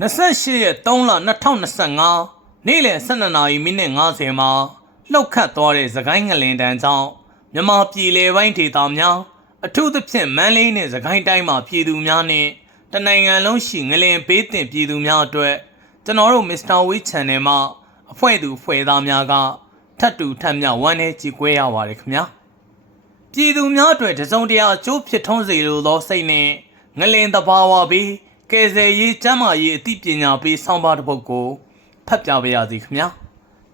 28ရက်3လ2025နေ့လယ်12နာရီမိနစ်50မှာလှုပ်ခတ်သွားတဲ့သခိုင်းငလင်တန်းကြောင့်မြန်မာပြည်လေပိုင်းဒေသများအထူးသဖြင့်မန္တလေးနဲ့သခိုင်းတိုင်းမှာပြည်သူများနဲ့တနိုင်ငံလုံးရှိငလင်ပေးတင်ပြည်သူများအတွက်ကျွန်တော်တို့ Mr. We Channel မှာအဖွဲ့သူဖွဲ့သားများကထပ်တူထပ်မြဝမ်းနဲ့ကြည်ကွဲရပါတယ်ခင်ဗျာပြည်သူများအတွက်တစုံတရာအကျိုးဖြစ်ထွန်းစေလိုသောစိတ်နဲ့ငလင်တဘာဝပြီး ကယ်ဆယ်ရေးကျမ်းမာရေးအသိပညာပေးဆောင်းပါးတစ်ပုဒ်ကိုဖတ်ပြပါရစေခင်ဗျာ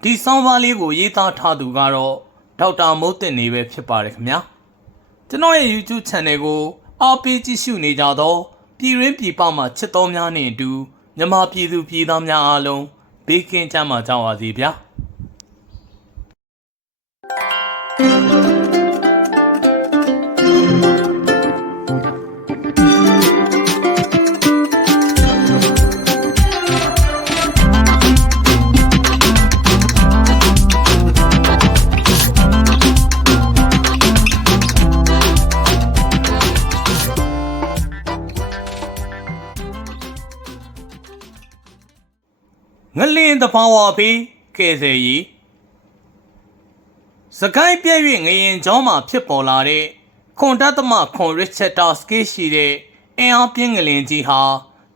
ဒီဆောင်းပါးလေးကိုရေးသားထားသူကတော့ဒေါက်တာမိုးတင်နေပဲဖြစ်ပါတယ်ခင်ဗျာကျွန်တော်ရဲ့ YouTube Channel ကိုအားပေးကြည့်ရှုနေကြသောပြည်ရင်းပြည်ပမှချစ်တော်များနဲ့အတူမြန်မာပြည်သူပြည်သားများအားလုံးဘေးကင်းကြမှာကြပါစေဗျာ ငလင်းတဘာဝပေးကဲဆယ်ရီစကိုင်းပြည့်၍ငရင်ကျောင်းမှာဖြစ်ပေါ်လာတဲ့ခွန်တသမခွန်ရစ်ချက်တာစကေးရှိတဲ့အင်အားပြင်းငလင်ကြီးဟာ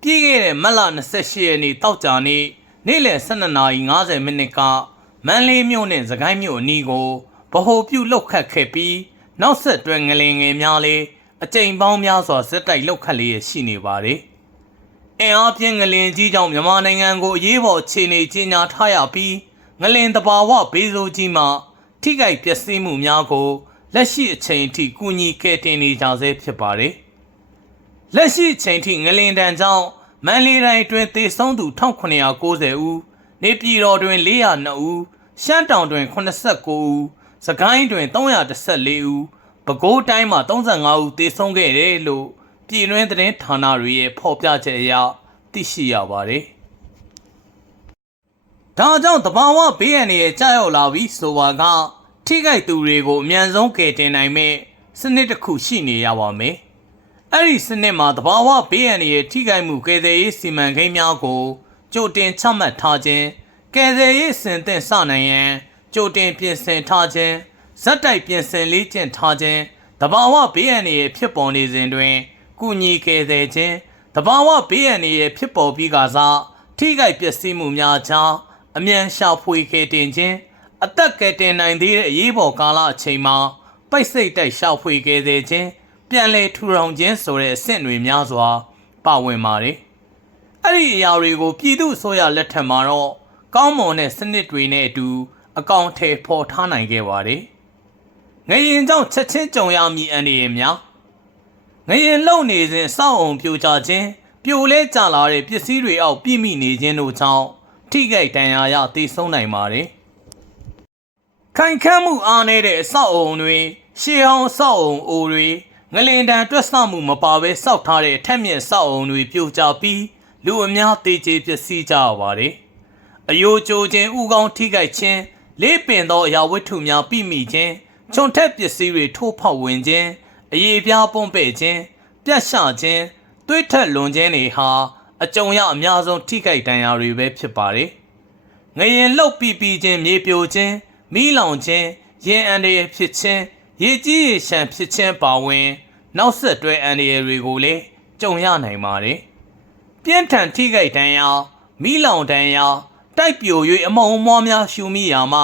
ပြည်ခဲ့တဲ့မတ်လ28ရက်နေ့တောက်ကြနေ့နေ့လယ်12:50မိနစ်ကမန်လေးမြို့နဲ့စကိုင်းမြို့အနီးကိုဗဟိုပြုတ်လောက်ခတ်ခဲ့ပြီးနောက်ဆက်တွဲငလင်ငယ်များလေးအကြိမ်ပေါင်းများစွာဇက်တိုက်လောက်ခတ်လေးရရှိနေပါတယ်။ အင်အားပြင်းငလင်ကြီးကြောင့်မြန်မာနိုင်ငံကိုအရေးပေါ်အခြေအနေကြီးညာထားရပြီးငလင်တဘာဝဘေးဆိုးကြီးမှထိခိုက်ပျက်စီးမှုများကိုလက်ရှိအချိန်အထိကူညီကယ်တင်နေကြဆဲဖြစ်ပါတယ်။လက်ရှိအချိန်အထိငလင်တန်ကြောင့်မန္တလေးတိုင်းအတွင်းသေဆုံးသူ1990ဦးနေပြည်တော်တွင်402ဦးရှမ်းတောင်တွင်89ဦးစကိုင်းတွင်314ဦးပဲခူးတိုင်းမှာ35ဦးသေဆုံးခဲ့တယ်လို့ ပြည်တွင်းသတင်းဌာနတွေရဲ့ဖော်ပြချက်အရသိရှိရပါတယ်။ဒါကြောင့်တဘာဝဘေးအန္တရာယ်ကြောက်လာပြီးဆိုပါကထိခိုက်သူတွေကိုအမြန်ဆုံးကယ်တင်နိုင်မဲ့စနစ်တစ်ခုရှိနေရပါမယ်။အဲ့ဒီစနစ်မှာတဘာဝဘေးအန္တရာယ်ထိခိုက်မှုကယ်ဆယ်ရေးစီမံကိန်းများကိုကြိုတင်ချမှတ်ထားခြင်းကယ်ဆယ်ရေးစင်သင့်စနိုင်ရန်ကြိုတင်ပြင်ဆင်ထားခြင်းဇက်တိုက်ပြင်ဆင်လေးကျင့်ထားခြင်းတဘာဝဘေးအန္တရာယ်ဖြစ်ပေါ်နေစဉ်တွင် ကုညီကယ်ဆယ်ခြင်းတဘာဝဘေးအန္တရာယ်ဖြစ်ပေါ်ပြီးကစားထိခိုက်ပျက်စီးမှုများကြားအမြန်ရှာဖွေကယ်တင်ခြင်းအသက်ကယ်တင်နိုင်သေးတဲ့အရေးပေါ်ကာလအချိန်မှာပိတ်စိတ်တိုက်ရှာဖွေကယ်ဆယ်ခြင်းပြန်လည်ထူထောင်ခြင်းဆိုတဲ့အဆင့်တွေများစွာ ပါဝင်ပါတယ်။အဲ့ဒီအရာတွေကိုပြည်သူ့အစိုးရလက်ထက်မှာတော့ကောင်းမွန်တဲ့စနစ်တွေနဲ့အတူ အကောင့်ထဲပေါ်ထားနိုင်ခဲ့ပါတယ်။ငရင်ကြောင့်ချက်ချင်းကြုံရမည်အန္တရာယ်များ ငရင်လုံနေစဉ်စောက်အောင်ပြိုကျခြင်းပြိုလဲကျလာတဲ့ပစ္စည်းတွေအောက်ပြိမိနေခြင်းတို့ကြောင့်ထိခိုက်ဒဏ်ရာရသေဆုံးနိုင်ပါတယ်။ခိုင်ခန့်မှုအားနည်းတဲ့အဆောက်အုံတွေရှေးဟောင်းဆောက်အုံအိုတွေငလင်တန်တွက်ဆမှုမပါဘဲစောက်ထားတဲ့အထက်မြင့်ဆောက်အုံတွေပြိုကျပြီးလူအများသေကျေပျက်စီးကြရပါတယ်။အယိုးကျိုခြင်းဥကောင်းထိခိုက်ခြင်းလေးပင်သောအရာဝတ္ထုများပြိမိခြင်းခြုံထက်ပစ္စည်းတွေထိုးဖောက်ဝင်ခြင်း အရေးပြားပွန့်ပဲ့ခြင်းပြတ်ရှခြင်းသွေးထက်လွန်ခြင်းတွေဟာအကြုံရအများဆုံးထိခိုက်ဒဏ်ရာတွေပဲဖြစ်ပါတယ်။ငရင်လှုပ်ပြီးပြီးခြင်းမြေပြိုခြင်းမိလောင်ခြင်းရင်အန္တရာယ်ဖြစ်ခြင်းရေကြီးရေရှမ်းဖြစ်ခြင်းပါဝင် နောက်ဆက်တွဲအန္တရာယ်တွေကိုလည်းကြုံရနိုင်ပါတယ်။ပြင်းထန်ထိခိုက်ဒဏ်ရာမိလောင်ဒဏ်ရာတိုက်ပြို၍အမုံအမွားများရှူမိရာမှ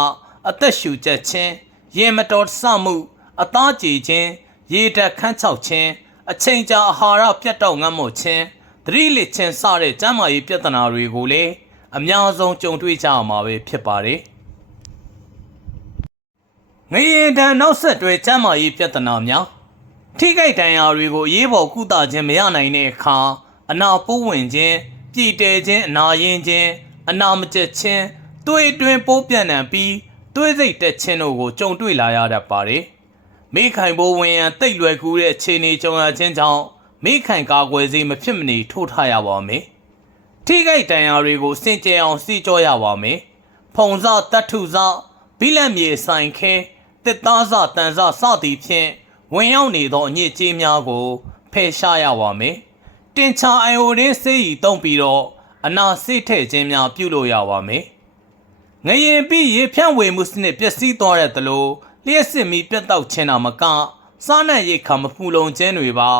အသက်ရှူကျက်ခြင်းရင်မတော်တဆမှု အသားကြေခြင်း ရေတက်ခန်းချောက်ခြင်းအချိန်ကြာအာဟာရပြတ်တောက်ငတ်မွတ်ခြင်းသတိလစ်ခြင်းစတဲ့ကျန်းမာရေးပြဿနာတွေကိုလည်းအများဆုံးကြုံတွေ့ကြရမှာပဲဖြစ်ပါတယ်ငရင်တန်နောက်ဆက်တွဲကျန်းမာရေးပြဿနာများထိခိုက်ဒဏ်ရာတွေကိုအရေးပေါ်ကုသခြင်းမရနိုင်တဲ့အခါအနာပိုးဝင်ခြင်းပြည်တဲခြင်းအနာရင်ခြင်းအနာမကျက်ခြင်းသွေးအတွင်းပိုးပြန့်နှံ့ပြီးသွေးစိတ်တက်ခြင်းတို့ကိုကြုံတွေ့လာရတတ်ပါတယ်။ မိခိုင်ပိုးဝင်ရန်တိတ်လွယ်ကူတဲ့အခြေအနေကြုံရခြင်းကြောင့်မိခိုင်ကာကွယ်ဆေးမဖြစ်မနေထိုးထားရပါမယ်။ထိခိုက်ဒဏ်ရာတွေကိုစင်ကြယ်အောင်စီကြောရပါမယ်။ဖုံစတတ်ထုစဘိလက်မြေဆိုင်ခဲတစ်သားစတန်စစသည်ဖြင့်ဝင်ရောက်နေသောအညစ်အကြေးများကိုဖယ်ရှားရပါမယ်။တင်ချာအိုင်အိုရင်းဆေးရီတုံးပြီးတော့အနာစိတ်ထဲ့ခြင်းများပြုလုပ်ရပါမယ်။ငရင်ပြီးရေဖြန့်ဝေမှုစနစ်ပျက်စီးသွားတဲ့တလို့ လျှက်စစ်မီပြတ်တောက်ခြင်းတာမကစားနပ်ရိက္ခာမဖူလုံခြင်းတွေပါ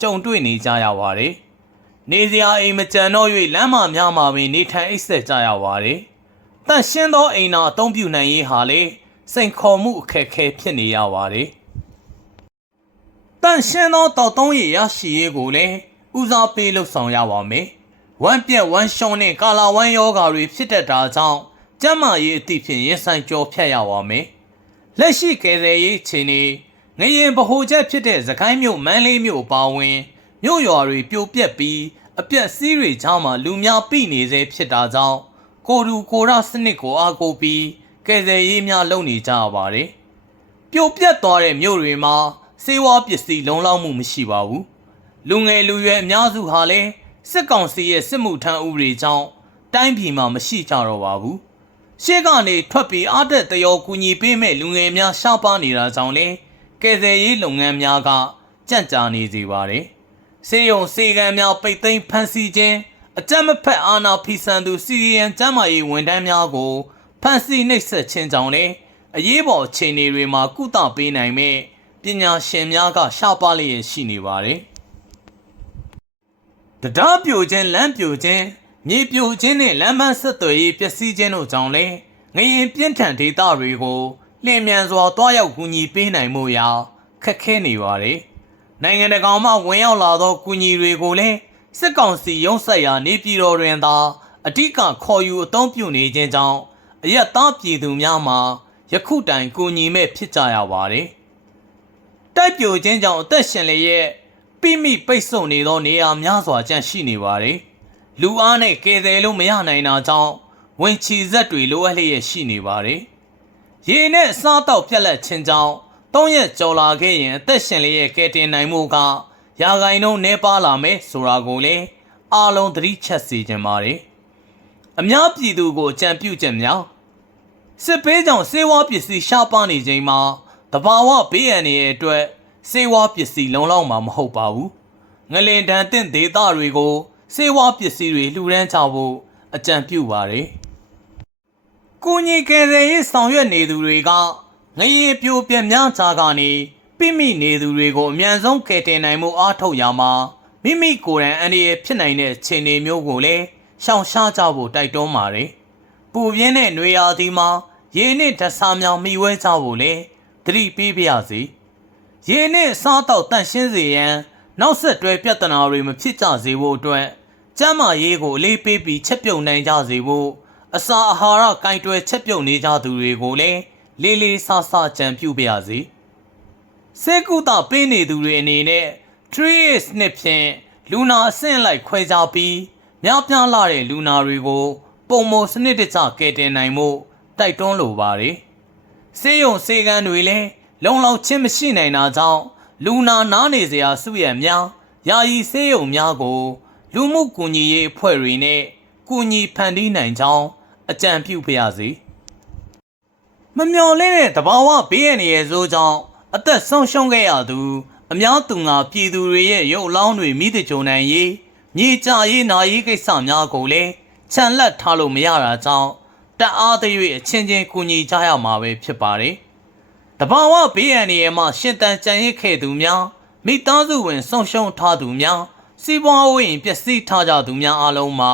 ကြုံတွေ့နေကြရပါတယ်။နေစရာအိမ်မကြံတော့၍လမ်းမများမှာပင်နေထိုင်အိပ်ဆက်ကြရပါတယ်။တန့်ရှင်းသောအိမ်သာအသုံးပြုနိုင်ရေးဟာလေစိန်ခေါ်မှုအခက်အခဲဖြစ်နေရပါတယ်။တန့်ရှင်းသောတောက်သုံးရရရှိရေးကိုလည်းဦးစားပေးလှုပ်ဆောင်ရပါမယ်။ဝမ်းပြက်ဝမ်းရှုံးနဲ့ကာလာဝမ်းယောဂါတွေဖြစ်တတ်တာကြောင့်ကျန်းမာရေးအသည့်ဖြင့်ရင်ဆိုင်ကြောဖြတ်ရပါမယ်။ လက်ရှိကယ်ဆယ်ရေးခြေနေငရင်ဗဟိုချက်ဖြစ်တဲ့သခိုင်းမြို့မန်းလေးမြို့ပါဝင်မြို့ရွာတွေပြိုပြက်ပြီးအပြက်စီးတွေကြားမှာလူများပြိနေစေဖြစ်တာကြောင့်ကိုလူကိုရစနစ်ကိုအားကိုးပြီးကယ်ဆယ်ရေးများလုပ်နေကြရပါတယ်။ပြိုပြက်သွားတဲ့မြို့တွေမှာစေဝါပစ္စည်းလုံလောက်မှုမရှိပါဘူး။လူငယ်လူရွယ်အများစုဟာလည်းစစ်ကောင်စီရဲ့စစ်မှုထမ်းဥပဒေကြောင့်တိုင်းပြည်မှာမရှိကြတော့ပါဘူး။ ရှေ့ကနေထွက်ပြီးအားတက်တရောကူညီပေးမဲ့လူငယ်များရှားပါနေတာကြောင့်လေကယ်ဆယ်ရေးလုပ်ငန်းများကကြန့်ကြာနေစေပါတယ်။စေယုံစေကံများပိတ်သိမ်းဖမ်းဆီးခြင်းအကြမ်းမဖက်အာဏာဖီဆန်သူစီရီယန်ကျမ်းမာရေးဝန်ထမ်းများကိုဖမ်းဆီးနှိပ်စက်ခြင်းကြောင့်လေအရေးပေါ်အခြေအနေတွေမှာကုသပေးနိုင်မဲ့ပညာရှင်များကရှားပါလျက်ရှိနေပါတယ်။တရားပြိုခြင်းလမ်းပြိုခြင်း မြေပြိုခြင်းနဲ့လမ်းမဆက်သွယ်ရေးပျက်စီးခြင်းတို့ကြောင့်လေငရင်ပြင်းထန်ဒေသတွေကိုလျင်မြန်စွာတွားရောက်ကူညီပေးနိုင်မှုရာခက်ခဲနေပါတယ်။နိုင်ငံတကာမှဝင်ရောက်လာသောကူညီတွေကိုလည်းစစ်ကောင်စီရုံးဆက်ရာနေပြည်တော်တွင်သာအ धिक ခေါ်ယူအသုံးပြုနေခြင်းကြောင့်အရက်သားပြည်သူများမှာယခုတိုင်ကူညီမဲ့ဖြစ်ကြရပါတယ်။တိုက်ပြိုခြင်းကြောင့်အသက်ရှင်လျက်ပိမိပိတ်ဆို့နေသောနေရာများစွာကျန့်ရှိနေပါတယ်။ လူအားနဲ့ကယ်ဆယ်လို့မရနိုင်တာကြောင့်ဝင်ချီဆက်တွေလိုအပ်လျက်ရှိနေပါတယ်။ရေနဲ့အစားတောက်ပြက်လက်ခြင်းကြောင့်သုံးရက်ကျော်လာခဲ့ရင်အသက်ရှင်လျက်ကယ်တင်နိုင်မှုကရာဂိုင်နှုန်းနှဲပါလာမယ်ဆိုတာကိုလည်းအားလုံးသတိချက်စေချင်ပါတယ်။အများပြည်သူကိုအကြံပြုချက်များစစ်ပေးကြောင့်စေဝါပစ္စည်းရှားပါနေချိန်မှာတဘာဝဘေးရန်ရဲ့အတွက်စေဝါပစ္စည်းလုံလောက်မှာမဟုတ်ပါဘူး။ငလင်တန်တင့်ဒေသတွေကို စေဝါပစ္စည်းတွေလှူဒန်းကြဖို့အကြံပြုပါတယ်။ကိုကြီးကယ်ဆယ်ရေးဆောင်ရွက်နေသူတွေကငရေပြိုပြက်များကြားကနေပိမိနေသူတွေကိုအမြန်ဆုံးကယ်တင်နိုင်မှုအားထုတ်ရမှာမိမိကိုယ်တိုင်အန္တရာယ်ဖြစ်နိုင်တဲ့ခြေအနေမျိုးကိုလည်းရှောင်ရှားကြဖို့တိုက်တွန်းပါတယ်။ပူပြင်းတဲ့နှွေရာသီမှာရေနဲ့ဓာတ်ဆာမြောင်မိဝဲကြဖို့လည်းသတိပေးပါရစေ။ရေနဲ့စားတော့တန့်ရှင်းစေရန်နောက်ဆက်တွဲပြဿနာတွေမဖြစ်ကြစေဖို့အတွက် ကျန်းမာရေးကိုအလေးပေးပြီးချက်ပြုတ်နိုင်ကြစေဖို့အစာအာဟာရကင်တွယ်ချက်ပြုတ်နေကြသူတွေကိုလည်းလေးလေးဆဆကြံပြုပါရစေ။စေကုသပေးနေသူတွေအနေနဲ့ trace နဲ့ဖြင့်လူနာအဆင့်လိုက်ခွဲခြားပြီးများပြားလာတဲ့လူနာတွေကို ပုံမစနစ်တကျကယ်တင်နိုင်မှုတိုက်တွန်းလိုပါတယ်။စေယုံစေကန်းတွေလည်းလုံလောက်ချင်းမရှိနိုင်တာကြောင့်လူနာနားနေစရာစုရများယာယီစေယုံများကို လူမှုကူညီရေးအဖွဲ့တွေနဲ့ကူညီဖန်တီးနိုင်ကြောင်းအကြံပြုပါရစေ။မမျော်လင့်တဲ့တဘာဝဘေးရန်ရဲ့ဆိုးကြောင့်အသက်ဆုံးရှုံးခဲ့ရသူ အများသူငါပြည်သူတွေရဲ့ရုပ်အလောင်းတွေမိတကြုံနိုင်ရေးမြေကြရေးနာရေးကိစ္စများကိုလည်းခြံလက်ထားလို့မရတာကြောင့်တအားသရွေ့အချင်းချင်းကူညီကြရမှာပဲဖြစ်ပါတယ်။တဘာဝဘေးရန်ရဲ့မှရှင်တန်ကြံရစ်ခဲ့သူများမိသားစုဝင်ဆုံးရှုံးထားသူများ စီးပွားဝင်ပျက်စီးထားကြသူများအလုံးမှာ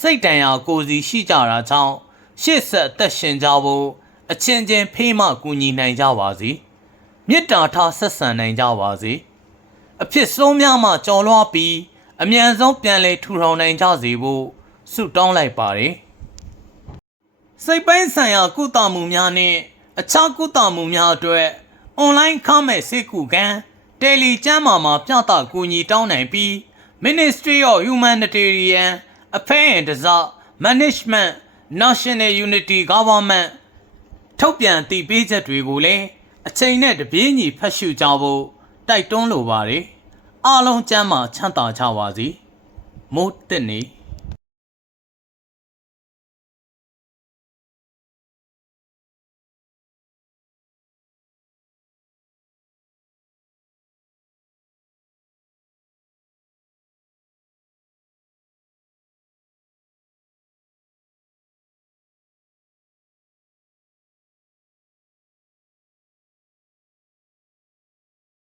စိတ်တန်ရာကိုယ်စီရှိကြတာကြောင့်ရှေ့ဆက်အသက်ရှင်ကြဖို့အချင်းချင်းဖေးမှကူညီနိုင်ကြပါစေမေတ္တာထားဆက်ဆံနိုင်ကြပါစေအဖြစ်ဆုံးများမှကြော်လွှားပြီးအမြန်ဆုံးပြန်လည်ထူထောင်နိုင်ကြစေဖို့ဆုတောင်းလိုက်ပါတယ်စိတ်ပိုင်းဆိုင်ရာကုသမှုများနဲ့အခြားကုသမှုများအတွက်အွန်လိုင်းခမဲ့စေကူကန်တယ်လီကျမ်းမာမှာပြသကူညီတောင်းနိုင်ပြီး Ministry of Humanitarian Affairs and Disaster Management National Unity Government ထုတ်ပြန်တည်ပေးချက်တွေကိုလည်းအချိန်နဲ့တပြေးညီဖတ်ရှုကြဖို့တိုက်တွန်းလိုပါတယ်အားလုံးကျမ်းမာချမ်းသာကြပါစေမိုးတက်နေ